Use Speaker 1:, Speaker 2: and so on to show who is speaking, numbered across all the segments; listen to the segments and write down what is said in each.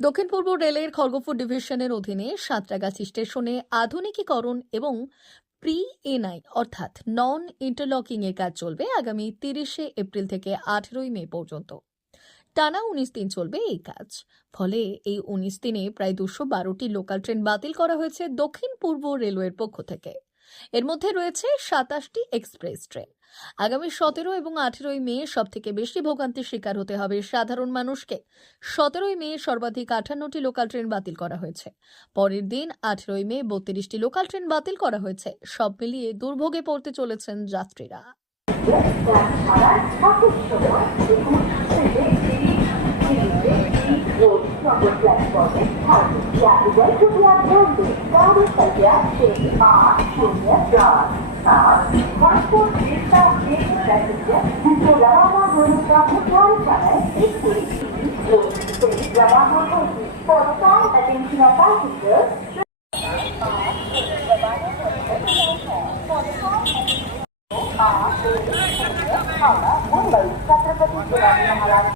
Speaker 1: দক্ষিণ পূর্ব রেলের খড়গপুর ডিভিশনের অধীনে সাঁতরাগাছি স্টেশনে আধুনিকীকরণ এবং প্রি এনআই অর্থাৎ নন ইন্টারলকিং এর কাজ চলবে আগামী তিরিশে এপ্রিল থেকে আঠেরোই মে পর্যন্ত। টানা উনিশ দিন চলবে এই কাজ। ফলে এই উনিশ দিনে প্রায় দুশো বারোটি লোকাল ট্রেন বাতিল করা হয়েছে দক্ষিণ পূর্ব রেলওয়ের পক্ষ থেকে। এর মধ্যে রয়েছে সাতাশটি এক্সপ্রেস ট্রেন। আগামী সতেরো এবং আঠেরোই মে সব থেকে বেশি ভোগান্তির শিকার হতে হবে সাধারণ মানুষকে। সতেরোই মে সর্বাধিক আটান্নটি লোকাল ট্রেন বাতিল করা হয়েছে। পরের দিন আঠেরোই মে বত্রিশটি লোকাল ট্রেন বাতিল করা হয়েছে। সব মিলিয়ে দুর্ভোগে পড়তে চলেছেন যাত্রীরা।
Speaker 2: Atendendo para o a conectar. transportista de elétrica e jogar a luz para a mudança, né? E que, se gravar a luz, portar a gente na prática, Chhatrapati Shivaji Maharaj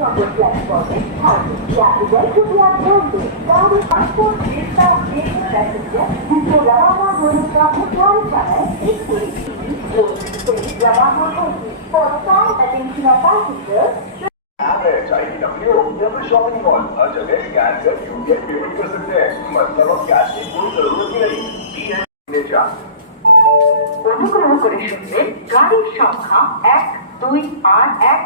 Speaker 2: নগর প্ল্যাটফর্মে থাকবে ক্যাপিটাল রুপিয়া বলবে গাড়ি পাসপোর্ট वीजा एक पैसेंजर जो रवाना होने का मुख्याल समय एक जो से रवाना होगी For time attention of passengers,
Speaker 3: Average IDW या फिर शॉपिंग मॉल हर जगह स्कैन कर यूपीआई पेमेंट कर सकते हैं मतलब अब कैश की कोई जरूरत ही नहीं डी जा
Speaker 2: অনুগ্রহ করে শুনবেন গাড়ির সংখ্যা এক দুই আট এক